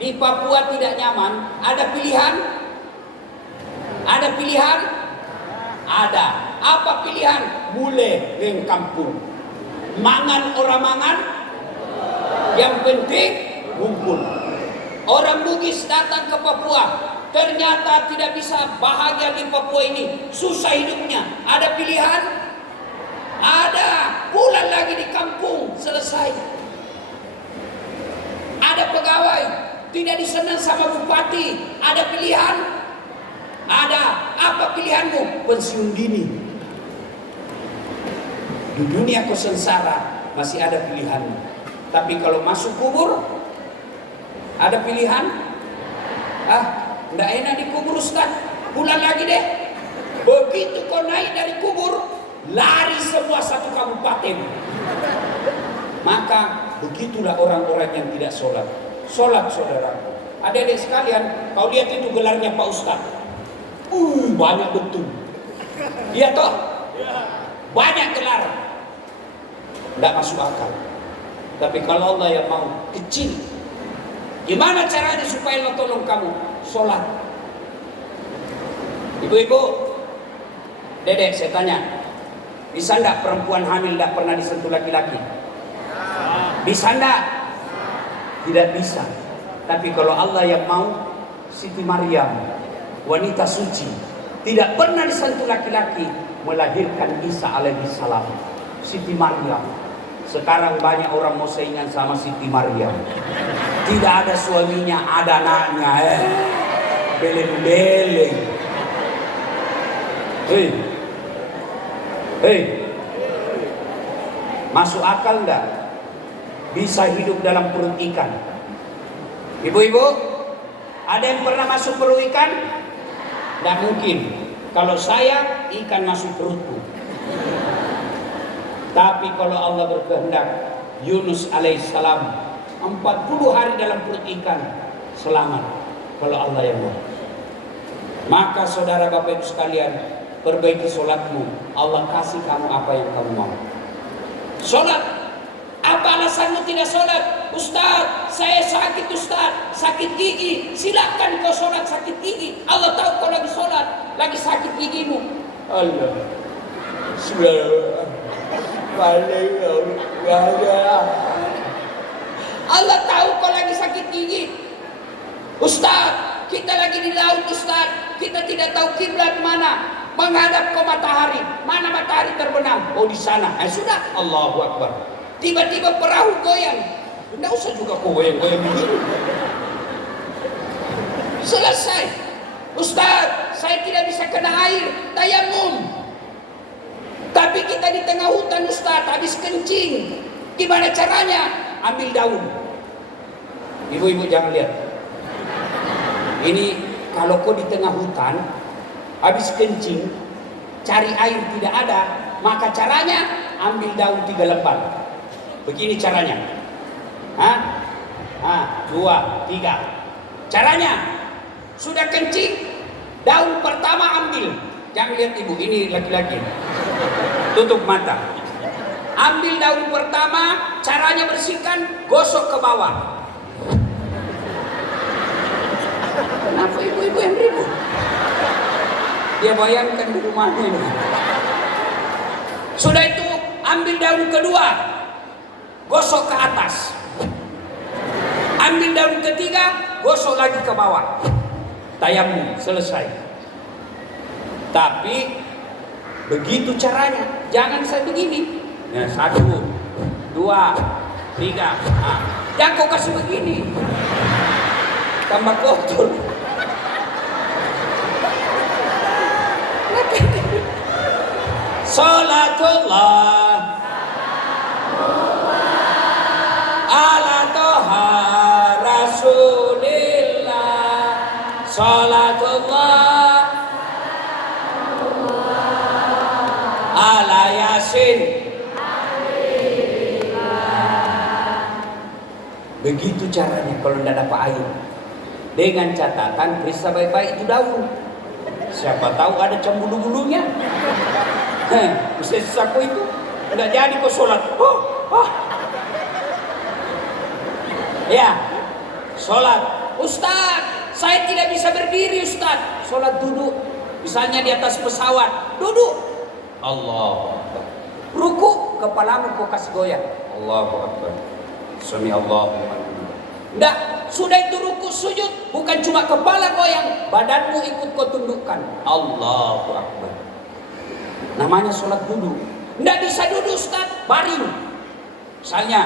di Papua tidak nyaman, ada pilihan? Ada pilihan? Ada. Apa pilihan? Boleh neng kampung. Mangan orang mangan, yang penting ngumpul. Orang Bugis datang ke Papua, ternyata tidak bisa bahagia di Papua ini, susah hidupnya. Ada pilihan? Ada. Pulang lagi di kampung, selesai. Ada pegawai, tidak disenang sama bupati, ada pilihan? Ada. Apa pilihanmu? Pensiun dini. Di dunia kesengsara masih ada pilihan. Tapi kalau masuk kubur, ada pilihan? Nggak enak di kubur Ustaz. Pulang lagi deh. Begitu kau naik dari kubur, lari semua satu kabupaten. Maka begitulah orang-orang yang tidak sholat. Sholat saudara. Adik-adik sekalian, kau lihat itu gelarnya Pak Ustaz. Banyak betul. Iya toh? Banyak gelar. Tidak masuk akal. Tapi kalau Allah yang mau, kecil. Gimana caranya supaya Allah tolong kamu? Sholat. Ibu-ibu, dedek saya tanya, bisa enggak perempuan hamil tidak pernah disentuh laki-laki? Bisa enggak? Tidak bisa. Tapi kalau Allah yang mau, Siti Maryam, wanita suci, tidak pernah disentuh laki-laki, melahirkan Isa alaihissalam. Siti Maryam. Sekarang banyak orang mau saingan sama Siti Maryam. Tidak ada suaminya, ada anaknya. Beleng-beleng. Hei. Masuk akal enggak? Bisa hidup dalam perut ikan. Ibu-ibu, ada yang pernah masuk perut ikan? Tidak mungkin. Kalau saya, ikan masuk perutku. Tapi kalau Allah berkehendak, Yunus alaihissalam 40 hari dalam perut ikan, selamat. Kalau Allah yang mau. Maka saudara Bapak Ibu sekalian, perbaiki sholatmu. Allah kasih kamu apa yang kamu mau. Sholat. Apa alasanmu tidak sholat? Ustaz, saya sakit Ustaz, sakit gigi. Silakan kau sholat sakit gigi. Allah tahu kau lagi sholat, lagi sakit gigimu. Allah. Allah tahu kau lagi sakit gigi. Ustaz, kita lagi di laut Ustaz, kita tidak tahu kiblat mana, menghadap ke matahari, mana matahari terbenam? Oh di sana. Sudah, Allahu Akbar. Tiba-tiba perahu goyang. Tidak usah juga goyang-goyang begini. Selesai. Ustaz, saya tidak bisa kena air, tayamum. Tapi kita di tengah hutan Ustaz, habis kencing. Gimana caranya? Ambil daun. Ibu-ibu jangan lihat. Ini kalau kau di tengah hutan, habis kencing, cari air tidak ada, maka caranya ambil daun 3 lembar. Begini caranya. 2, 3. Caranya, sudah kencing, daun pertama ambil. Jangan lihat ibu, ini laki-laki. Tutup mata. Ambil daun pertama, caranya bersihkan, gosok ke bawah. Kenapa ibu-ibu yang ribut? Dia bayangkan di rumahnya ini. Sudah itu ambil daun kedua, gosok ke atas. Ambil daun ketiga, gosok lagi ke bawah. Tayamum, selesai. Tapi begitu caranya, jangan saya begini. Ya, 1, 2, 3. Nah, jangan kau kasih begini. Tambah kotor. Salatullah ala toha rasulillah. Salatullah ala yasin. Begitu caranya kalau tidak dapat air. Dengan catatan periksa baik-baik itu daun. Siapa tahu ada cembulu-bulunya. Bisa sapu itu nggak jadi kau sholat. Ya, sholat. Ustaz, saya tidak bisa berdiri Ustaz. Sholat duduk. Misalnya di atas pesawat, duduk. Allahu Akbar. Ruku, kepalamu kau kasih goyang. Allahu Akbar. Sami Allahu liman hamidah. Nggak, sudah itu ruku sujud, bukan cuma kepala goyang, badanmu ikut kau tundukkan. Allahu Akbar. Namanya sholat duduk. Nggak bisa duduk Ustaz, baring. Misalnya,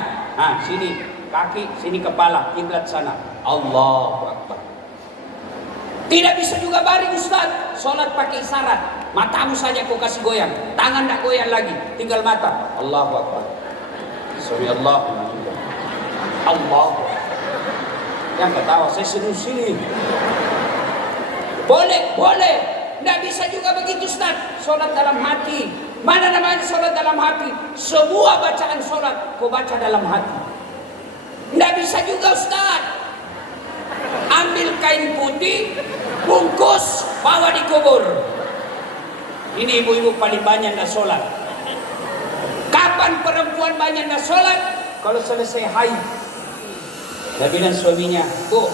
sini kaki, sini kepala, kiblat sana. Allahu Akbar. Tidak bisa juga baring Ustaz, sholat pakai isyarat. Matamu saja kau kasih goyang, tangan nggak goyang lagi, tinggal mata. Allahu Akbar. Sami Allahu liman hamidah. Allahu Akbar. Yang ketawa, saya seduh sini. Boleh, boleh. Nggak bisa juga begitu Ustaz. Sholat dalam hati. Mana namanya sholat dalam hati? Semua bacaan sholat kau baca dalam hati. Nggak bisa juga Ustaz. Ambil kain putih, bungkus, bawa di kubur. Ini ibu-ibu paling banyak nggak sholat. Kapan perempuan banyak nggak sholat? Kalau selesai haid. Dia bilang suaminya, "Bu,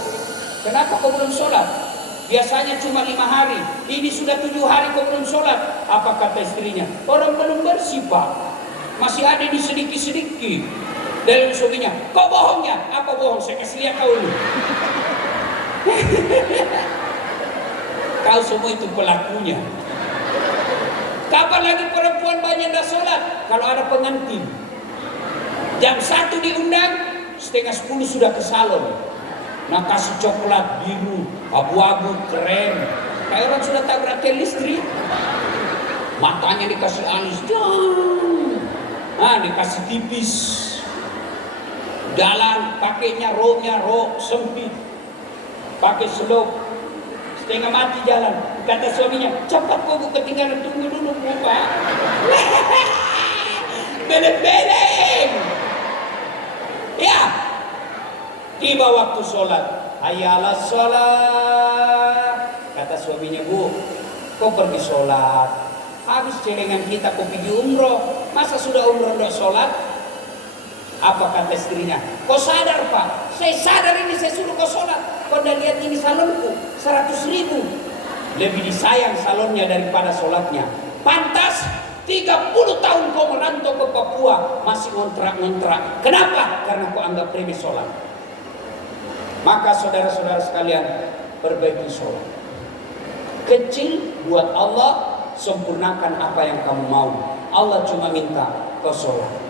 kenapa kau belum sholat? Biasanya cuma 5 hari, ini sudah 7 hari kau belum sholat." Apa kata istrinya? "Orang belum bersih Pak, masih ada di sedikit-sedikit." Dan suaminya, "Kau bohongnya." "Apa bohong? Saya kasih lihat kau ini." Kau semua itu pelakunya. Kapan lagi perempuan banyak dah sholat? Kalau ada pengantin. Jam 1 diundang, setengah 10 sudah ke salon. Nah, kasih coklat biru, abu-abu, keren. Kayak orang sudah tabrakan listrik. Matanya dikasih alis, dikasih tipis. Jalan pakainya rok sempit, pakai selop, setengah mati jalan. Kata suaminya, "Cepat kau ketinggalan, tunggu dulu Pak." Beleng-beleng. Ya, tiba waktu sholat. Hayya 'alas sholat. Kata suaminya, "Bu, kau pergi sholat. Habis celengan kita kau pergi umroh. Masa sudah umroh tidak sholat?" Apa kata istrinya? "Kau sadar Pak? Saya sadar ini saya suruh kau sholat. Kau udah lihat ini salonku, 100.000. Lebih disayang salonnya daripada sholatnya. Pantas 30 tahun kau merantau ke Papua masih ngontrak-ngontrak. Kenapa? Karena kau anggap remeh sholat." Maka saudara-saudara sekalian, perbaiki sholat. Kecil buat Allah, sempurnakan apa yang kamu mau. Allah cuma minta kau sholat.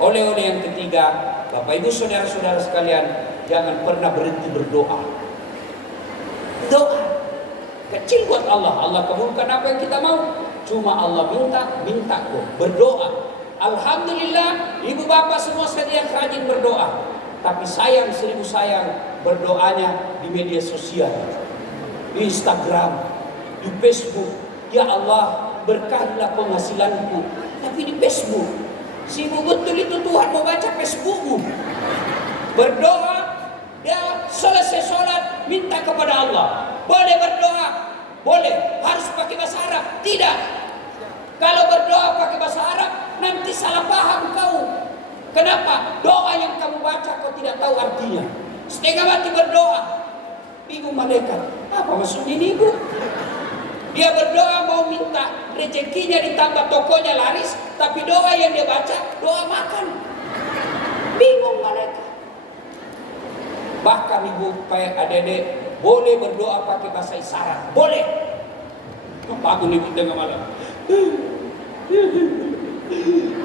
Oleh-oleh yang ketiga, Bapak Ibu saudara-saudara sekalian, jangan pernah berhenti berdoa. Doa kecil buat Allah. Allah kabulkan apa yang kita mau. Cuma Allah minta kok berdoa. Alhamdulillah, ibu bapak semua sekalian rajin berdoa. Tapi sayang, 1000 sayang, berdoanya di media sosial, di Instagram, di Facebook. Ya Allah, berkahilah penghasilanku. Tapi di Facebook, sibuk betul itu Tuhan mau baca Facebookmu. Berdoa, ya selesai sholat, minta kepada Allah. Boleh berdoa, boleh. Harus pakai bahasa Arab? Tidak. Kalau berdoa pakai bahasa Arab, nanti salah paham kau. Kenapa? Doa yang kamu baca kau tidak tahu artinya. Setengah mati berdoa. Bingung malaikat. Apa maksud ini, Bu? Dia berdoa mau minta rezekinya ditambah tokonya laris, tapi doa yang dia baca doa makan. Bingung mereka. Bahkan ibu kayak adik-adik boleh berdoa pakai bahasa isyarat, boleh. Bangun ibu tengah malam.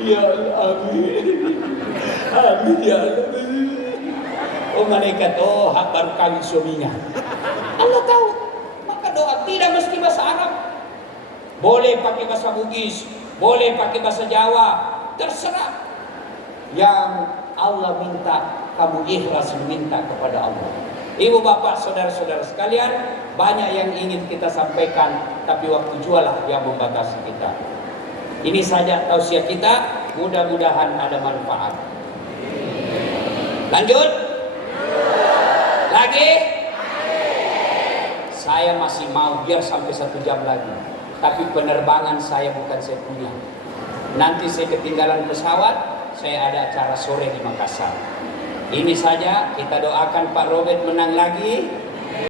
Ya Allah, amin. Amin ya Allah. Oh malaikat, oh hak baru kawin suaminya. Allah tahu. Maka doa tidak mesti bahasa Arab. Boleh pakai bahasa Bugis, boleh pakai bahasa Jawa, terserah. Yang Allah minta, kamu ikhlas meminta kepada Allah. Ibu bapak saudara-saudara sekalian, banyak yang ingin kita sampaikan, tapi waktu jualah yang membatasi kita. Ini saja tausiah kita, mudah-mudahan ada manfaat. Lanjut? Lagi? Saya masih mau biar sampai 1 jam lagi. Tapi penerbangan saya bukan saya punya. Nanti saya ketinggalan pesawat, saya ada acara sore di Makassar. Ini saja, kita doakan Pak Robert menang lagi.